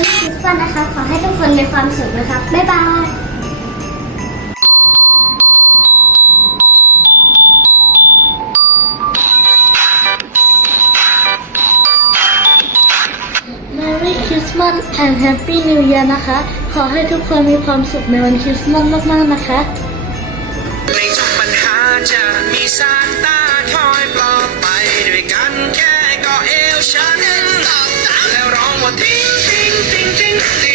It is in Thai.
นะคะ ขอให้ทุกคนมีความสุขนะครับบ๊ายบาย Merry Christmas and Happy New Year นะคะ ขอให้ทุกคนมีความสุขในวันคริสต์มาสมากๆนะคะในทุกปัญหาจะมีซานต้าคอยปลอบไปด้วยกันแค่เกาะเอวฉันแล้วร้องว่าติ๊งติ๊งติ๊งติ๊งติ๊งติ๊งติ๊งแค่ร้องว่าติ๊งติ๊งนั้นทิ้ง ทุกอ